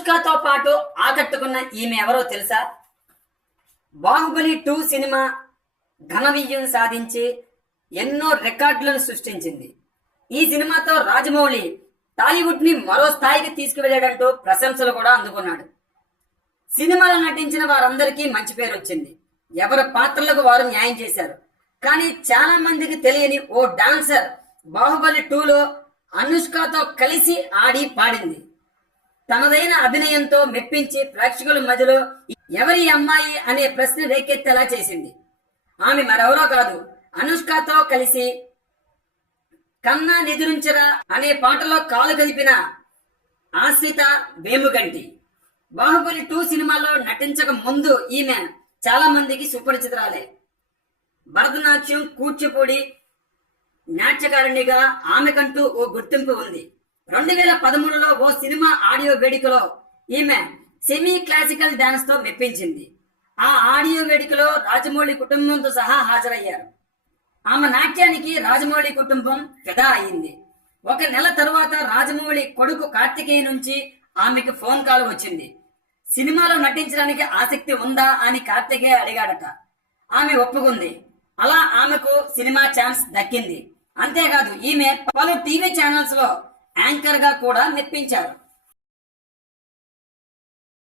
అనుష్కతో పాటు ఆకట్టుకున్న ఈమె ఎవరో తెలుసా? బాహుబలి టూ సినిమా ఘన విజయం సాధించి ఎన్నో రికార్డులను సృష్టించింది. ఈ సినిమాతో రాజమౌళి టాలీవుడ్ని మరో స్థాయికి తీసుకువెళ్ళాడంటూ ప్రశంసలు కూడా అందుకున్నాడు. సినిమాలో నటించిన వారందరికీ మంచి పేరు వచ్చింది. ఎవరి పాత్రలకు వారు న్యాయం చేశారు. కానీ చాలా మందికి తెలియని ఓ డాన్సర్ బాహుబలి టూలో అనుష్కతో కలిసి ఆడి పాడింది. తనదైన అభినయంతో మెప్పించి ప్రేక్షకుల మధ్యలో ఎవరి అమ్మాయి అనే ప్రశ్న రేకెత్తేలా చేసింది. ఆమె మరెవరో కాదు అనుష్కతో కలిసి కన్నా నిదురించరా అనే పాటలో కాలు కలిపిన ఆశ్రిత వేముగంటి. బాహుబలి టూ సినిమాలో నటించక ముందు ఈమె చాలా మందికి సుపరిచితురాలే. భరతనాట్యం కూచిపూడి నాట్యకారిణిగా ఆమెకంటూ ఓ గుర్తింపు ఉంది. రెండు వేల పదమూడులో ఓ సినిమా ఆడియో వేడుకలో ఈమె సెమీ క్లాసికల్ డాన్స్తో మెప్పించింది. ఆ ఆడియో వేడుకలో రాజమౌళి కుటుంబంతో సహా హాజరయ్యారు. ఆమె నాట్యానికి రాజమౌళి కుటుంబం ఫిదా అయింది. ఒక నెల తర్వాత రాజమౌళి కొడుకు కార్తికేయ నుంచి ఆమెకు ఫోన్ కాల్ వచ్చింది. సినిమాలో నటించడానికి ఆసక్తి ఉందా అని కార్తికేయ అడిగాడట. ఆమె ఒప్పుకుంది. అలా ఆమెకు సినిమా ఛాన్స్ దక్కింది. అంతేకాదు ఈమె పలు టీవీ ఛానల్స్లో యాంకర్గా కూడా మెప్పించారు.